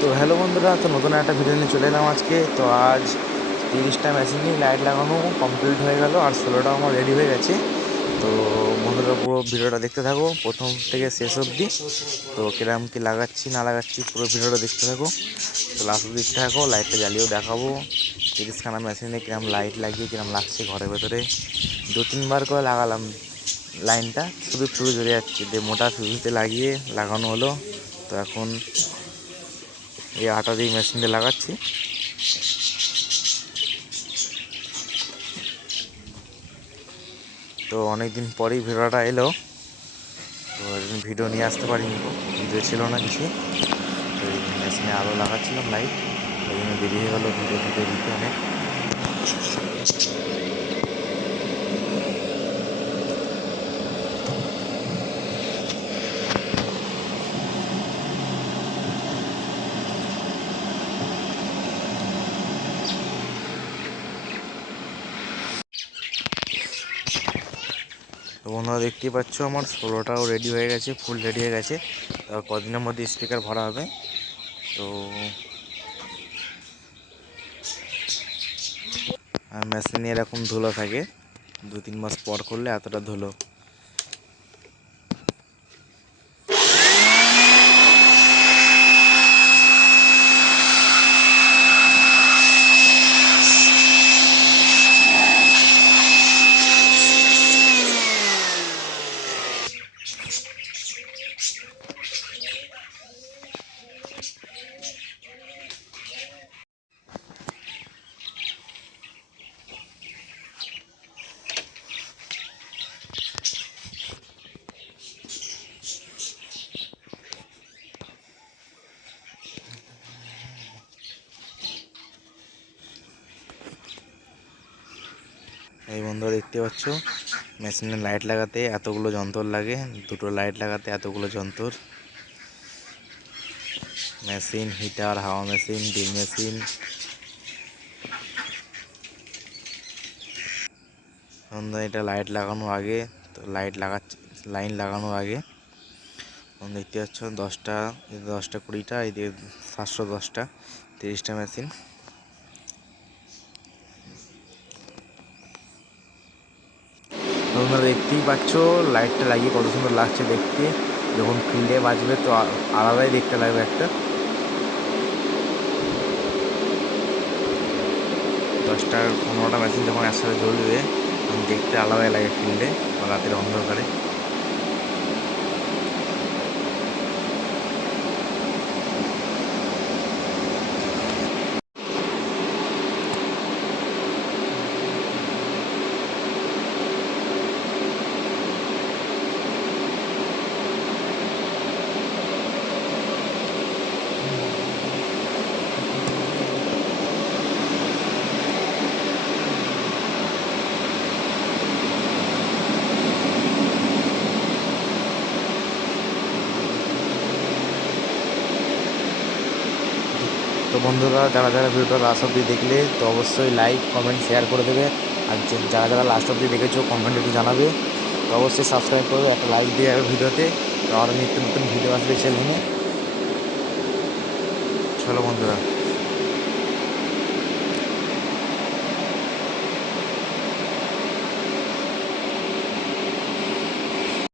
তো হ্যালো বন্ধুরা, তো নতুন একটা ভিডিও নিয়ে চলে এলাম আজকে। তো আজ 30টা মেশিন নিয়ে লাইট লাগানো কমপ্লিট হয়ে গেল, আর 16টা আমার রেডি হয়ে গেছে। তো বন্ধুরা পুরো ভিডিওটা দেখতে থাকো প্রথম থেকে শেষ অবধি। তো কিরম কি লাগাচ্ছি না লাগাচ্ছি পুরো ভিডিওটা দেখতে থাকো। তো লাস্ট অবধি দেখতে থাকো, লাইটটা জ্বালিয়েও দেখাবো 30খানা মেশিনে কিরম লাইট লাগিয়ে কিরম লাগছে। ঘরের ভেতরে 2-3বার করে লাগালাম লাইনটা, শুধু ফিউজ জ্বলে যাচ্ছে, দিয়ে মোটা ফিউজতে লাগিয়ে লাগানো হলো। তো এখন এই আটা দিয়ে মেশিন দিয়ে লাগাচ্ছি। তো অনেক দিন পরেই ভিডিওটা এলো, তো ভিডিও নিয়ে আসতে পারিনি, ভিডিও ছিল না কিছু। তো এই মেশিনে আলো লাগাচ্ছিলাম লাইট, ওই জন্য দেরি হয়ে গেলো ভিডিও দিতে অনেক। তো বন্ধুরা দেখতেই পাচ্ছ আমার 16টাও রেডি হয়ে গেছে, ফুল রেডি হয়ে গেছে। তো কদিনের মধ্যে স্পিকার ভরা হবে। তো মেশিনে এরকম ধুলো থাকে, 2-3 মাস পর করলে এতটা ধুলো। এই বন্ধুরা দেখতে পাচ্ছ মেশিনে লাইট লাগাতে এতগুলো যন্ত্র লাগে, দুটো লাইট লাগাতে এতগুলো যন্ত্র। মেশিন, হিটার, হাওয়া মেশিন, ড্রিল মেশিন। বন্ধুরা এটা লাইট লাগানোর আগে, তো লাইন লাগানোর আগে দেখতে পাচ্ছ 10টা 20টা এই দিয়ে 710টা 30টা মেশিন। তোমরা দেখতেই পাচ্ছ লাইটটা লাগিয়ে কত সুন্দর লাগছে দেখতে। যখন ফিল্ডে বাজবে তো আলাদাই দেখতে লাগবে একটা। 10টা 15টা মেশিন যখন একসাথে জ্বলবে তখন দেখতে আলাদাই লাগে ফিল্ডে বা রাতের অন্ধকারে। তো বন্ধুরা যারা যারা ভিডিওটা লাস্ট অব্দি দেখলে তো অবশ্যই লাইক কমেন্ট শেয়ার করে দেবে। আর যারা যারা লাস্ট অব্দি দেখেছো কমেন্ট একটু জানাবে। তো অবশ্যই সাবস্ক্রাইব করবে, একটা লাইক দিয়ে যাবে ভিডিওতে। তো আরও নিত্য নতুন ভিডিও আসবে চ্যানেলে। চলো বন্ধুরা।